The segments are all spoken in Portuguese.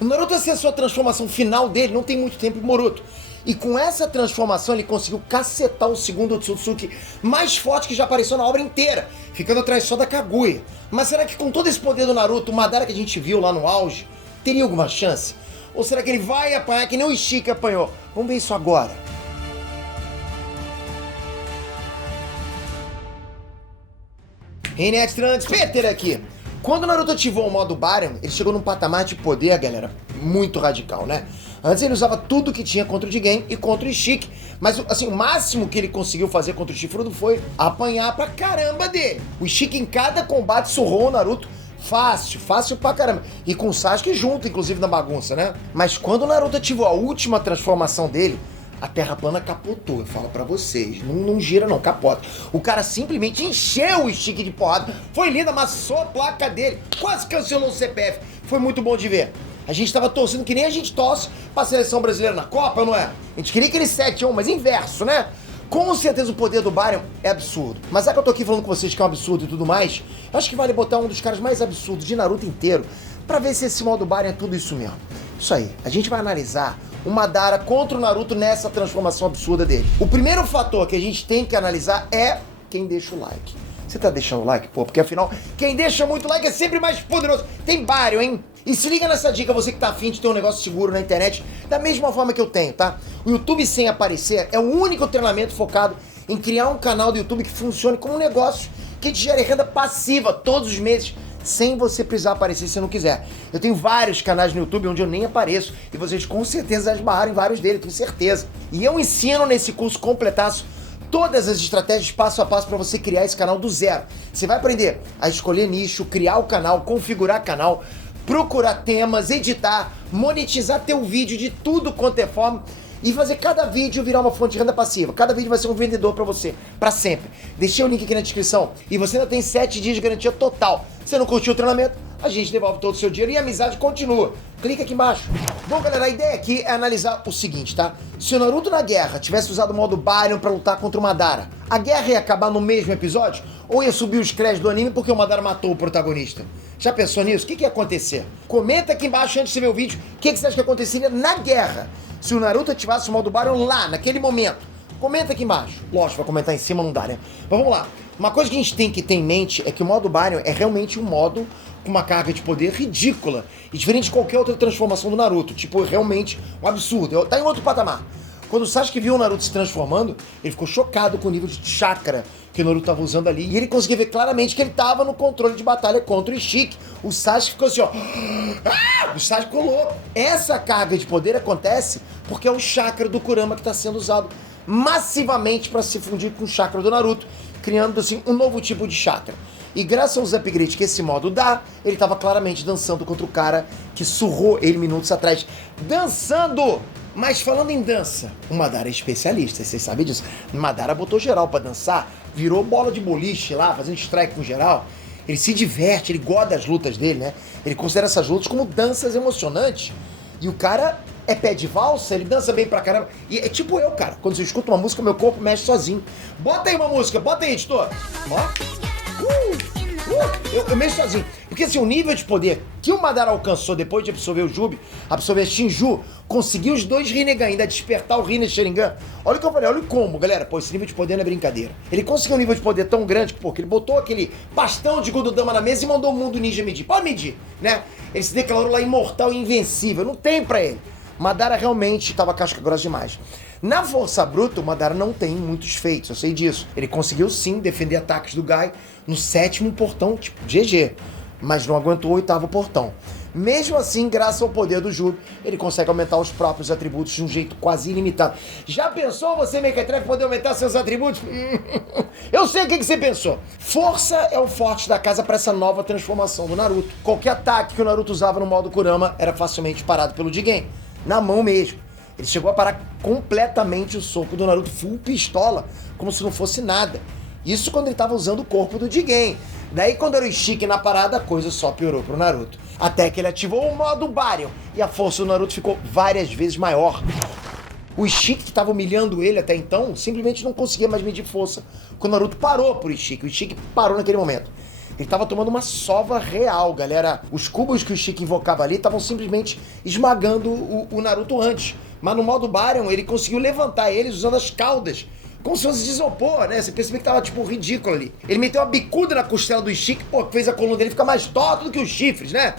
O Naruto acessou a transformação final dele não tem muito tempo em Boruto. E com essa transformação ele conseguiu cacetar o segundo Otsutsuki mais forte que já apareceu na obra inteira, ficando atrás só da Kaguya. Mas será que com todo esse poder do Naruto, o Madara que a gente viu lá no auge, teria alguma chance? Ou será que ele vai apanhar que nem o Ishiki apanhou? Vamos ver isso agora. Renet Trunks, Peter aqui. Quando o Naruto ativou o modo Baryon, ele chegou num patamar de poder, galera, muito radical, né? Antes ele usava tudo que tinha contra o Jigen e contra o Ishiki, mas assim, o máximo que ele conseguiu fazer contra o Chifrudo foi apanhar pra caramba dele. O Ishiki em cada combate surrou o Naruto fácil pra caramba. E com o Sasuke junto, inclusive, na bagunça, né? Mas quando o Naruto ativou a última transformação dele, a Terra plana capotou, eu falo pra vocês. Não gira não, capota. O cara simplesmente encheu o Ishiki de porrada. Foi lindo, amassou a placa dele. Quase cancelou o CPF. Foi muito bom de ver. A gente tava torcendo que nem a gente torce pra seleção brasileira na Copa, não é? A gente queria aquele 7-1, mas inverso, né? Com certeza o poder do Baryon é absurdo. Mas já que eu tô aqui falando com vocês que é um absurdo e tudo mais, eu acho que vale botar um dos caras mais absurdos de Naruto inteiro pra ver se esse modo Baryon é tudo isso mesmo. Isso aí, a gente vai analisar o Madara contra o Naruto nessa transformação absurda dele. O primeiro fator que a gente tem que analisar é quem deixa o like. Você tá deixando o like? Pô, porque afinal, quem deixa muito like é sempre mais poderoso. Tem Baryon, hein? E se liga nessa dica, você que tá afim de ter um negócio seguro na internet, da mesma forma que eu tenho, tá? O YouTube sem aparecer é o único treinamento focado em criar um canal do YouTube que funcione como um negócio que te gere renda passiva todos os meses, sem você precisar aparecer se não quiser. Eu tenho vários canais no YouTube onde eu nem apareço, e vocês com certeza esbarraram em vários deles, tenho certeza. E eu ensino nesse curso completaço todas as estratégias passo a passo para você criar esse canal do zero. Você vai aprender a escolher nicho, criar o canal, configurar canal, procurar temas, editar, monetizar teu vídeo de tudo quanto é forma e fazer cada vídeo virar uma fonte de renda passiva. Cada vídeo vai ser um vendedor pra você, pra sempre. Deixei o link aqui na descrição e você ainda tem 7 dias de garantia total. Se não curtiu o treinamento, a gente devolve todo o seu dinheiro e a amizade continua. Clica aqui embaixo. Bom, galera, a ideia aqui é analisar o seguinte, tá? Se o Naruto na guerra tivesse usado o modo Baryon pra lutar contra o Madara, a guerra ia acabar no mesmo episódio? Ou ia subir os créditos do anime porque o Madara matou o protagonista? Já pensou nisso? O que ia acontecer? Comenta aqui embaixo antes de você ver o vídeo o que você acha que aconteceria na guerra se o Naruto ativasse o modo Baryon lá, naquele momento. Comenta aqui embaixo. Lógico, vai comentar em cima não dá, né? Mas vamos lá. Uma coisa que a gente tem que ter em mente é que o modo Baryon é realmente um modo com uma carga de poder ridícula e diferente de qualquer outra transformação do Naruto. Tipo, realmente um absurdo. Tá em outro patamar. Quando o Sasuke viu o Naruto se transformando, ele ficou chocado com o nível de chakra que o Naruto estava usando ali. E ele conseguia ver claramente que ele estava no controle de batalha contra o Ishiki. O Sasuke ficou assim, ó. Ah! O Sasuke ficou louco. Essa carga de poder acontece porque é o chakra do Kurama que está sendo usado massivamente para se fundir com o chakra do Naruto, criando assim um novo tipo de chakra. E graças aos upgrades que esse modo dá, ele estava claramente dançando contra o cara que surrou ele minutos atrás. Dançando! Mas falando em dança, o Madara é especialista, vocês sabem disso. O Madara botou geral pra dançar, virou bola de boliche lá, fazendo strike com geral. Ele se diverte, ele gosta das lutas dele, né? Ele considera essas lutas como danças emocionantes. E o cara é pé de valsa, ele dança bem pra caramba. E é tipo eu, cara. Quando eu escuto uma música, meu corpo mexe sozinho. Bota aí uma música, bota aí, editor. Ó. Eu mexo sozinho. Porque assim, o nível de poder que o Madara alcançou depois de absorver o Jubi, absorver a Shinju, conseguiu os dois Rinnegan, ainda despertar o Rinne Sharingan. Olha o que eu falei, olha o combo, galera. Pô, esse nível de poder não é brincadeira. Ele conseguiu um nível de poder tão grande que, pô, que ele botou aquele bastão de Gododama na mesa e mandou o mundo ninja medir. Pode medir, né? Ele se declarou lá imortal e invencível. Não tem pra ele. Madara realmente tava casca grossa demais. Na força bruta, o Madara não tem muitos feitos, eu sei disso. Ele conseguiu sim defender ataques do Gai no 7º portão, tipo GG, mas não aguentou o 8º portão. Mesmo assim, graças ao poder do Jubi, ele consegue aumentar os próprios atributos de um jeito quase ilimitado. Já pensou você, Mequetrefe, poder aumentar seus atributos? Eu sei o que você pensou. Força é o forte da casa para essa nova transformação do Naruto. Qualquer ataque que o Naruto usava no modo Kurama era facilmente parado pelo Jigen, na mão mesmo. Ele chegou a parar completamente o soco do Naruto full pistola, como se não fosse nada. Isso quando ele estava usando o corpo do Jigen. Daí quando era o Ishiki na parada, a coisa só piorou pro Naruto. Até que ele ativou o modo Baryon e a força do Naruto ficou várias vezes maior. O Ishiki, que estava humilhando ele até então, simplesmente não conseguia mais medir força quando o Naruto parou pro Ishiki. O Ishiki parou naquele momento. Ele tava tomando uma sova real, galera. Os cubos que o Shiki invocava ali estavam simplesmente esmagando o Naruto antes. Mas no modo Baryon, ele conseguiu levantar eles usando as caudas, como se fosse de isopor, né? Você percebeu que tava, tipo, ridículo ali. Ele meteu uma bicuda na costela do Shiki, pô, que fez a coluna dele ficar mais torta do que os chifres, né?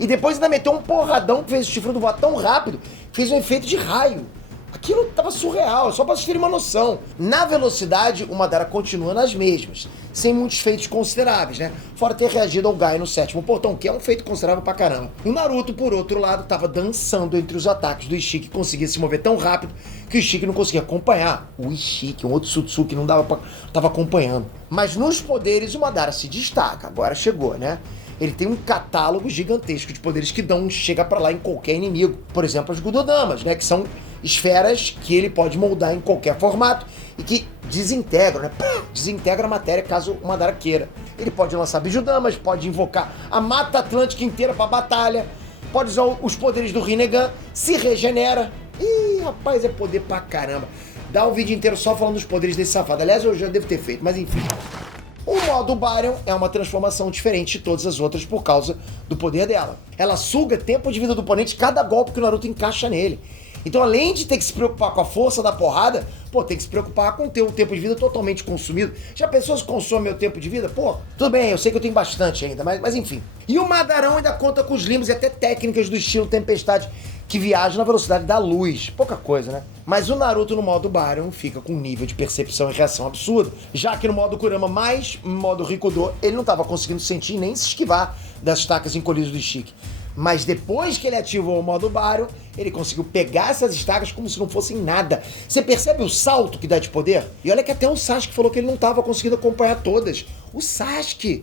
E depois ainda meteu um porradão que fez o chifrudo voar tão rápido, que fez um efeito de raio. Aquilo tava surreal, só pra vocês terem uma noção. Na velocidade, o Madara continua nas mesmas, sem muitos feitos consideráveis, né? Fora ter reagido ao Gai no 7º portão, que é um feito considerável pra caramba. O Naruto, por outro lado, tava dançando entre os ataques do Ishiki, que conseguia se mover tão rápido que o Ishiki não conseguia acompanhar. O Ishiki, um outro Sutsuki, não dava pra... tava acompanhando. Mas nos poderes, o Madara se destaca. Agora chegou, né? Ele tem um catálogo gigantesco de poderes que chega pra lá em qualquer inimigo. Por exemplo, as Gudodamas, né? Que são esferas que ele pode moldar em qualquer formato e que desintegram, né? Desintegra a matéria caso o Madara queira. Ele pode lançar Bijudamas, pode invocar a Mata Atlântica inteira pra batalha, pode usar os poderes do Rinnegan, se regenera. Ih, rapaz, é poder pra caramba. Dá um vídeo inteiro só falando dos poderes desse safado. Aliás, eu já devo ter feito, mas enfim. O modo Baryon é uma transformação diferente de todas as outras por causa do poder dela. Ela suga tempo de vida do oponente cada golpe que o Naruto encaixa nele. Então, além de ter que se preocupar com a força da porrada, pô, tem que se preocupar com ter o tempo de vida totalmente consumido. Já pensou se consome meu tempo de vida? Pô, tudo bem, eu sei que eu tenho bastante ainda, mas enfim. E o Madarão ainda conta com os limos e até técnicas do estilo Tempestade, que viaja na velocidade da luz. Pouca coisa, né? Mas o Naruto no modo Baryon fica com um nível de percepção e reação absurdo, já que no modo Kurama mais modo Rikudo, ele não estava conseguindo sentir nem se esquivar das estacas encolhidas do Ishiki. Mas depois que ele ativou o modo Baryon, ele conseguiu pegar essas estacas como se não fossem nada. Você percebe o salto que dá de poder? E olha que até o Sasuke falou que ele não estava conseguindo acompanhar todas. O Sasuke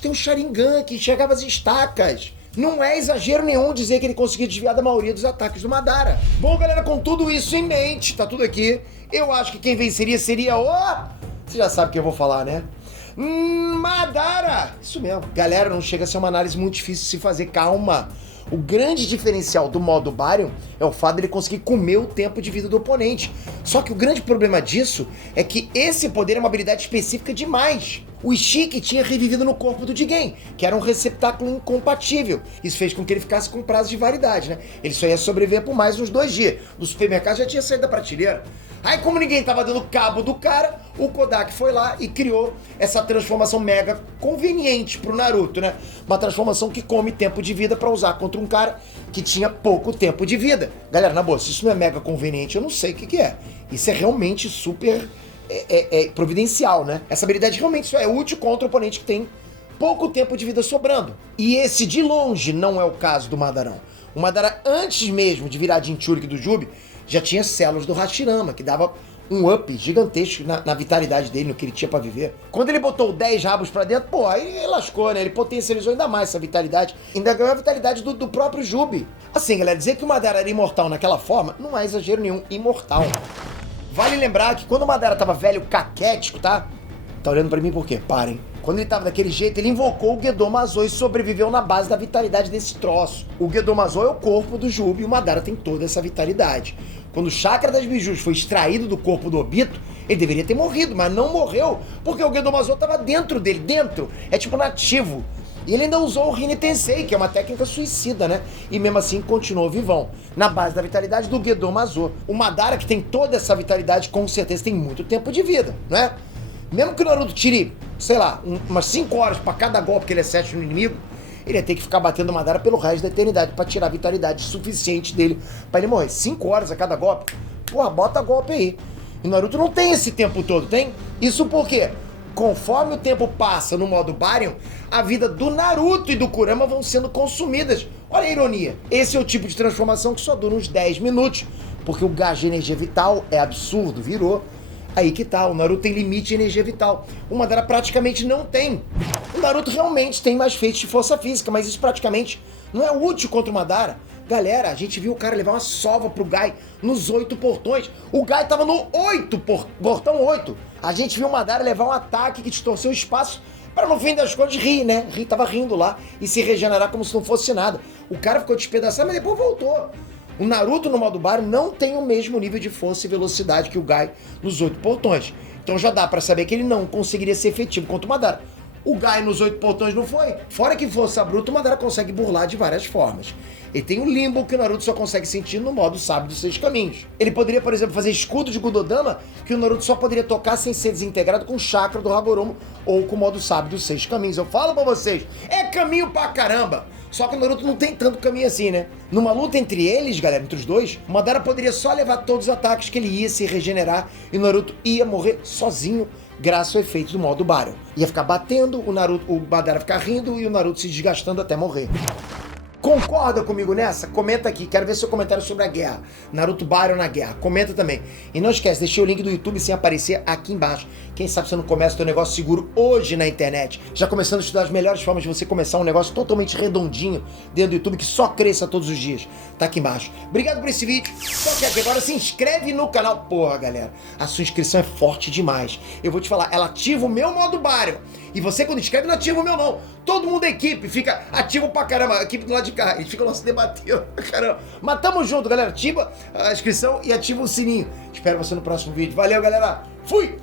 tem um Sharingan que enxergava as estacas. Não é exagero nenhum dizer que ele conseguia desviar da maioria dos ataques do Madara. Bom, galera, com tudo isso em mente, tá tudo aqui, eu acho que quem venceria seria o... Você já sabe o que eu vou falar, né? Madara! Isso mesmo. Galera, não chega a ser uma análise muito difícil de se fazer, calma. O grande diferencial do modo Baryon é o fato dele conseguir comer o tempo de vida do oponente. Só que o grande problema disso é que esse poder é uma habilidade específica demais. O Ishiki tinha revivido no corpo do Jigen, que era um receptáculo incompatível. Isso fez com que ele ficasse com prazo de validade, né? Ele só ia sobreviver por mais uns 2 dias. No supermercado já tinha saído da prateleira. Aí, como ninguém tava dando cabo do cara, o Kodak foi lá e criou essa transformação mega conveniente pro Naruto, né? Uma transformação que come tempo de vida pra usar contra um cara que tinha pouco tempo de vida. Galera, na boa, se isso não é mega conveniente, eu não sei o que é. Isso é realmente super providencial, né? Essa habilidade realmente só é útil contra o oponente que tem pouco tempo de vida sobrando. E esse, de longe, não é o caso do Madarão. O Madara, antes mesmo de virar Jinchuriki do Jubi, já tinha células do Hashirama, que dava um up gigantesco na vitalidade dele, no que ele tinha pra viver. Quando ele botou 10 rabos pra dentro, pô, aí lascou, né? Ele potencializou ainda mais essa vitalidade. Ainda ganhou a vitalidade do próprio Jubi. Assim, galera, dizer que o Madara era imortal naquela forma, não é exagero nenhum, imortal. Vale lembrar que quando o Madara tava velho, caquético, tá? Tá olhando pra mim por quê? Parem. Quando ele tava daquele jeito, ele invocou o Gedomazo e sobreviveu na base da vitalidade desse troço. O Gedomazo é o corpo do Jubi e o Madara tem toda essa vitalidade. Quando o chakra das bijus foi extraído do corpo do Obito, ele deveria ter morrido, mas não morreu, porque o Gedomazo tava dentro dele, dentro. É tipo nativo. E ele ainda usou o Rin Tensei, que é uma técnica suicida, né? E mesmo assim continuou vivão, na base da vitalidade do Gedomazo. O Madara, que tem toda essa vitalidade, com certeza tem muito tempo de vida, né? Mesmo que o Naruto tire, sei lá, umas 5 horas pra cada golpe que ele acerte no inimigo, ele ia ter que ficar batendo o Madara pelo resto da eternidade pra tirar a vitalidade suficiente dele pra ele morrer. 5 horas a cada golpe? Porra, bota golpe aí. E o Naruto não tem esse tempo todo, tem? Isso por quê? Conforme o tempo passa no modo Baryon, a vida do Naruto e do Kurama vão sendo consumidas. Olha a ironia. Esse é o tipo de transformação que só dura uns 10 minutos, porque o gás de energia vital é absurdo, virou. Aí que tá, o Naruto tem limite de energia vital. O Madara praticamente não tem. O Naruto realmente tem mais feitos de força física, mas isso praticamente não é útil contra o Madara. Galera, a gente viu o cara levar uma sova pro Gai nos 8 portões. O Gai tava no portão 8. A gente viu o Madara levar um ataque que distorceu o espaço para no fim das contas rir, né? Tava rindo lá e se regenerar como se não fosse nada. O cara ficou despedaçado, mas depois voltou. O Naruto no modo Baryon não tem o mesmo nível de força e velocidade que o Gai nos 8 portões. Então já dá pra saber que ele não conseguiria ser efetivo contra o Madara. O Gai nos 8 portões não foi. Fora que força bruta, o Madara consegue burlar de várias formas. Ele tem o limbo que o Naruto só consegue sentir no modo sábio dos 6 caminhos. Ele poderia, por exemplo, fazer escudo de Gudodama, que o Naruto só poderia tocar sem ser desintegrado com o chakra do Hagoromo ou com o modo sábio dos 6 caminhos. Eu falo pra vocês, é caminho pra caramba! Só que o Naruto não tem tanto caminho assim, né? Numa luta entre eles, galera, entre os dois, o Madara poderia só levar todos os ataques que ele ia se regenerar e o Naruto ia morrer sozinho, graças ao efeito do modo Baryon. Ia ficar batendo, o Madara ficar rindo e o Naruto se desgastando até morrer. Concorda comigo nessa? Comenta aqui, quero ver seu comentário sobre a guerra. Naruto Baryon na guerra, comenta também. E não esquece, deixei o link do YouTube sem aparecer aqui embaixo. Quem sabe você não começa o teu negócio seguro hoje na internet. Já começando a estudar as melhores formas de você começar um negócio totalmente redondinho dentro do YouTube, que só cresça todos os dias. Tá aqui embaixo. Obrigado por esse vídeo. Só que aqui agora se inscreve no canal. Porra, galera, a sua inscrição é forte demais. Eu vou te falar, ela ativa o meu modo Baryon. E você, quando inscreve, não ativa o meu não. Todo mundo da equipe fica ativo pra caramba. A equipe do lado de cá, eles ficam lá se debatendo pra caramba. Mas tamo junto, galera. Ativa a inscrição e ativa o sininho. Espero você no próximo vídeo. Valeu, galera. Fui!